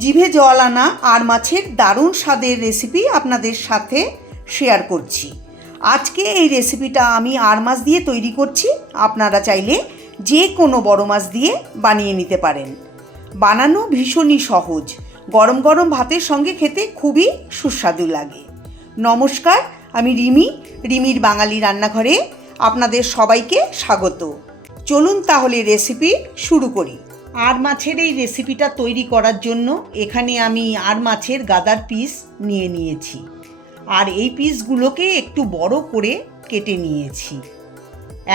জিভে জল আনা আর মাছের দারুণ স্বাদের রেসিপি আপনাদের সাথে শেয়ার করছি। আজকে এই রেসিপিটা আমি আর মাছ দিয়ে তৈরি করছি। আপনারা চাইলে যে কোনো বড় মাছ দিয়ে বানিয়ে নিতে পারেন। বানানো ভীষণই সহজ, গরম গরম ভাতের সঙ্গে খেতে খুবই সুস্বাদু লাগে। নমস্কার, আমি রিমির বাঙালি রান্নাঘরে আপনাদের সবাইকে স্বাগত। চলুন তাহলে রেসিপি শুরু করি। আর মাছের এই রেসিপিটা তৈরি করার জন্য এখানে আমি আর মাছের গাদার পিস নিয়ে নিয়েছি, আর এই পিসগুলোকে একটু বড় করে কেটে নিয়েছি।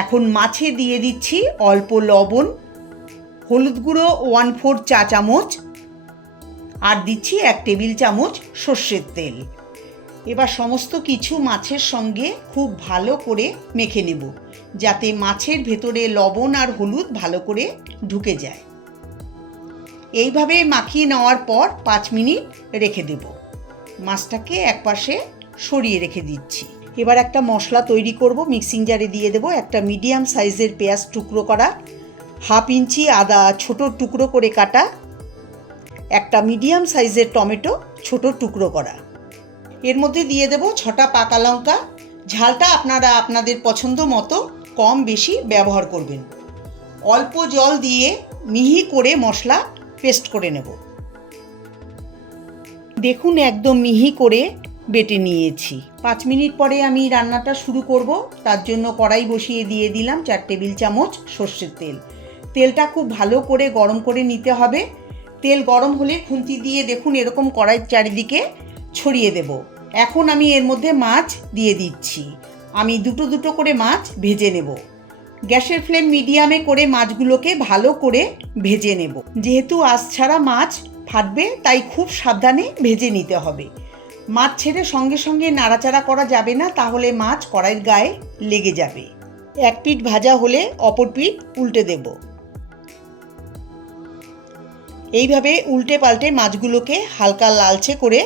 এখন মাছে দিয়ে দিচ্ছি অল্প লবণ, হলুদ গুঁড়ো 1/4 চা চামচ, আর দিচ্ছি 1 টেবিল চামচ সর্ষের তেল। এবার সমস্ত কিছু মাছের সঙ্গে খুব ভালো করে মেখে নেব, যাতে মাছের ভেতরে লবণ আর হলুদ ভালো করে ঢুকে যায়। এইভাবে মাখিয়ে নেওয়ার পর 5 মিনিট রেখে দেব। মাছটাকে একপাশে সরিয়ে রেখে দিচ্ছি। এবার একটা মশলা তৈরি করব। মিক্সিং জারে দিয়ে দেব একটা মিডিয়াম সাইজের পেঁয়াজ টুকরো করা, 1/2 ইঞ্চি আদা ছোট টুকরো করে কাটা, একটা মিডিয়াম সাইজের টমেটো ছোট টুকরো করা। এর মধ্যে দিয়ে দেব 6টা পাকা লঙ্কা। ঝালটা আপনারা আপনাদের পছন্দ মতো কম বেশি ব্যবহার করবেন। অল্প জল দিয়ে মিহি করে মশলা পেস্ট করে নেব। দেখুন একদম মিহি করে বেটে নিয়েছি। 5 মিনিট পরে আমি রান্নাটা শুরু করব। তার জন্য কড়াই বসিয়ে দিয়ে দিলাম 4 টেবিল চামচ সর্ষের তেল। তেলটা খুব ভালো করে গরম করে নিতে হবে। তেল গরম হলে খুন্তি দিয়ে দেখুন এরকম কড়াইয়ের চারিদিকে ছড়িয়ে দেব। এখন আমি এর মধ্যে মাছ দিয়ে দিচ্ছি। আমি দুটো করে মাছ ভেজে নেব। গ্যাসের ফ্লেম মিডিয়ামে করে মাছগুলোকে ভালো করে ভেজে নেব। যেহেতু আঁচ ছাড়া মাছ ফাটবে, তাই খুব সাবধানে ভেজে নিতে হবে। মাছ ছেড়ে সঙ্গে সঙ্গে নাড়াচাড়া করা যাবে না, তাহলে মাছ কড়াইয়ের গায়ে লেগে যাবে। এক পিঠ ভাজা হলে অপর পিঠ উল্টে দেব। এইভাবে উল্টে পাল্টে মাছগুলোকে হালকা লালচে করে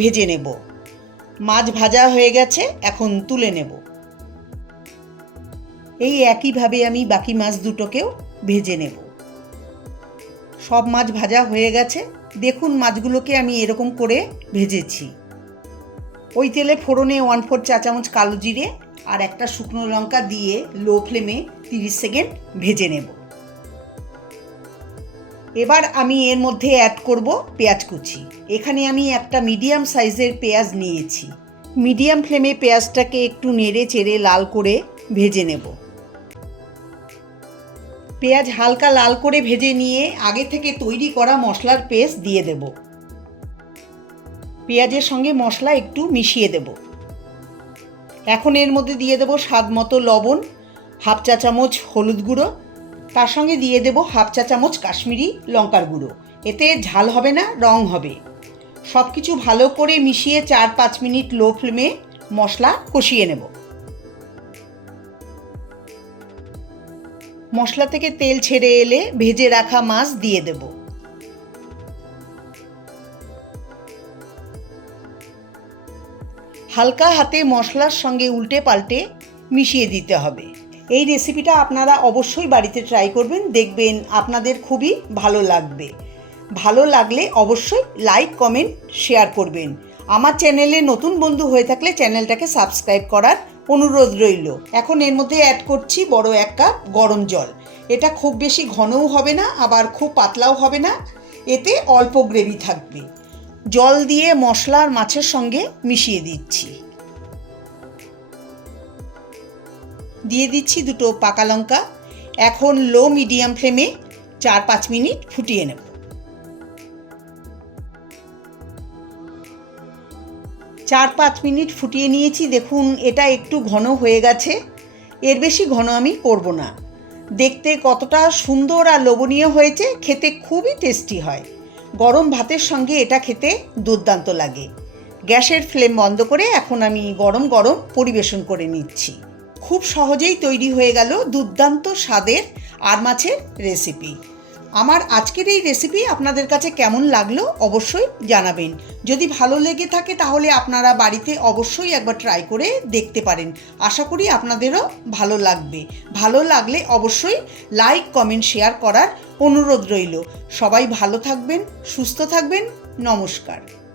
ভেজে নেব। মাছ ভাজা হয়ে গেছে, এখন তুলে নেব। এই একইভাবে আমি বাকি মাছ দুটোকেও ভেজে নেব। সব মাছ ভাজা হয়ে গেছে। দেখুন মাছগুলোকে আমি এরকম করে ভেজেছি। ওই তেলে ফোড়নে 1/4 চা চামচ কালো জিরে আর একটা শুকনো লঙ্কা দিয়ে লো ফ্লেমে 30 সেকেন্ড ভেজে নেব। এবার আমি এর মধ্যে অ্যাড করব পেঁয়াজ কুচি। এখানে আমি একটা মিডিয়াম সাইজের পেঁয়াজ নিয়েছি। মিডিয়াম ফ্লেমে পেঁয়াজটাকে একটু নেড়ে চেড়ে লাল করে ভেজে নেব। পেঁয়াজ হালকা লাল করে ভেজে নিয়ে আগে থেকে তৈরি করা মশলার পেস্ট দিয়ে দেব। পেঁয়াজের সঙ্গে মশলা একটু মিশিয়ে দেব। এখন এর মধ্যে দিয়ে দেব স্বাদ মতো লবণ, 1/2 চা চামচ হলুদ গুঁড়ো, তার সঙ্গে দিয়ে দেব 1/2 চা চামচ কাশ্মীরি লঙ্কার গুঁড়ো। এতে ঝাল হবে না, রং হবে। সব কিছু ভালো করে মিশিয়ে 4-5 মিনিট লো ফ্লেমে মশলা কষিয়ে নেব। মশলা থেকে তেল ছেড়ে এলে ভেজে রাখা মাছ দিয়ে দেব। হালকা হাতে মশলার সঙ্গে উল্টে পাল্টে মিশিয়ে দিতে হবে। এই রেসিপিটা আপনারা অবশ্যই বাড়িতে ট্রাই করবেন, দেখবেন আপনাদের খুবই ভালো লাগবে। ভালো লাগলে অবশ্যই লাইক, কমেন্ট, শেয়ার করবেন। আমার চ্যানেলে নতুন বন্ধু হয়ে থাকলে চ্যানেলটাকে সাবস্ক্রাইব করার অনুরোধ রইল। এখন এর মধ্যে অ্যাড করছি বড় 1 কাপ গরম জল। এটা খুব বেশি ঘনও হবে না, আবার খুব পাতলাও হবে না, এতে অল্প গ্রেভি থাকবে। জল দিয়ে মশলা আর মাছের সঙ্গে মিশিয়ে দিচ্ছি। দিয়ে দিচ্ছি 2 পাকা লঙ্কা। এখন লো মিডিয়াম ফ্লেমে 4-5 মিনিট ফুটিয়ে নেব। 4-5 মিনিট ফুটিয়ে নিয়েছি। দেখুন এটা একটু ঘন হয়ে গেছে। এর বেশি ঘন আমি করব না। দেখতে কতটা সুন্দর আর লোভনীয় হয়েছে, খেতে খুবই টেস্টি হয়। গরম ভাতের সঙ্গে এটা খেতে দুর্দান্ত লাগে। গ্যাসের ফ্লেম বন্ধ করে এখন আমি গরম গরম পরিবেশন করে নিচ্ছি। খুব সহজেই তৈরি হয়ে গেল দুর্দান্ত স্বাদের আর মাছের রেসিপি। আমার আজকের এই রেসিপি আপনাদের কাছে কেমন লাগলো অবশ্যই জানাবেন। যদি ভালো লেগে থাকে তাহলে আপনারা বাড়িতে অবশ্যই একবার ট্রাই করে দেখতে পারেন। আশা করি আপনাদেরও ভালো লাগবে। ভালো লাগলে অবশ্যই লাইক, কমেন্ট, শেয়ার করার অনুরোধ রইল। সবাই ভালো থাকবেন, সুস্থ থাকবেন। নমস্কার।